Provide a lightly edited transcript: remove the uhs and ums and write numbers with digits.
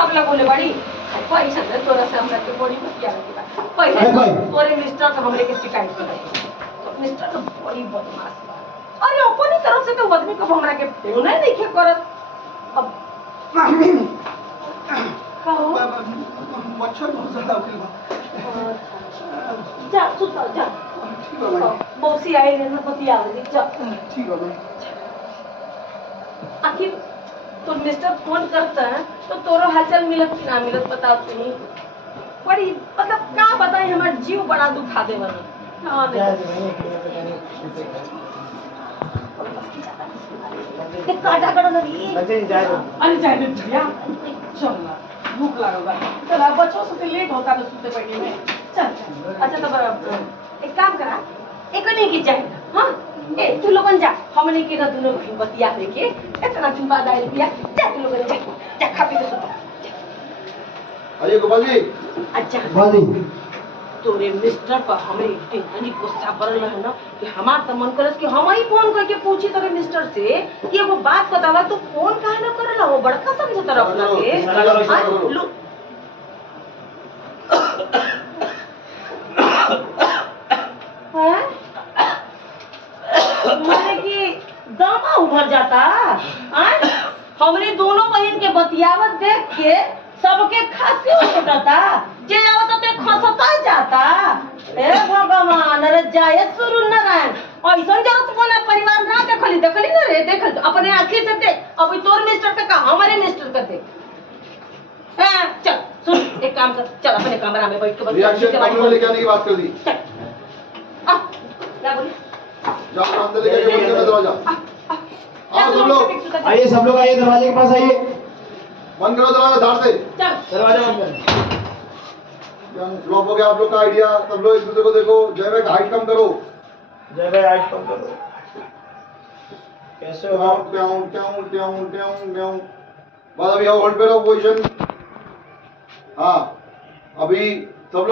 कब लगोले बड़ी पैसा दे तोरा से हमरा के बड़ी बतिया के बा पहले तोरे मिस्टर के हमरे के शिकायत कर तो मिस्टर तो बड़ी बदमाश बा अरे अपनी तरफ से तो आदमी को हमरा के फोन नहीं खे करत अब कहो मच्छर बहुत ज्यादा हो गया जा सुता जा ठीक है भाई मौसी आई ने सब बतिया दे जा ठीक है भाई आखिर तो मिस्टर फोन करता है तो तोरो हालचाल मिलत कि ना मिलत बता तू बड़ी मतलब का बताए हमार जीव बड़ा दुखा दे बनी हां नहीं काटा करो नहीं अरे जाए दो भैया चल ना भूख लागल बा चल अब बच्चों से लेट होता तो सुते बैठे में चल अच्छा तो एक काम करा एक नहीं की जाए हां ए तू लोगन जा हमने के ना दोनों बहन बतिया लेके इतना दिन बाद आई बिया जा तू लोगन जा खा पी के सुता अरे गोपाल जी अच्छा गोपाल जी तोरे मिस्टर पर हमरे इतनी गुस्सा पड़ल है ना कि हमार तो मन करस कि हम ही फोन करके पूछी तोरे मिस्टर से कि एगो बात बतावा तू फोन काहे ना करला वो बड़का समझत रखना के लो हैं माने कि दामा उभर जाता हैं हमरे दोनों बहन के बतियावत देख के सबके खांसी उठता जे आवत ते खसता जाता ए भगवान रे जाय सुरु नारायण ऐसन जरूरत कोना परिवार ना देखली ना रे देख अपने आंखें से देख अभी तोर मिस्टर का हमारे मिस्टर का देख हां चल सुन एक काम कर चल अपने कमरा में बैठ के रिएक्शन कमरे में लेके आने की बात कर दी आ क्या बोली जाओ अंदर लेके जाओ बंद करो दरवाजा आओ सब लोग आइए सब लोग आइए दरवाजे के पास आइए बंद करो दरवाजा धार से चल दरवाजा बंद कर फ्लॉप हो गया आप लोग का आइडिया सब लोग एक दूसरे को देखो जय भाई हाइट कम करो जय भाई हाइट कम करो कैसे हो बस अभी होल्ड पे रहो पोजीशन हाँ अभी सब लोग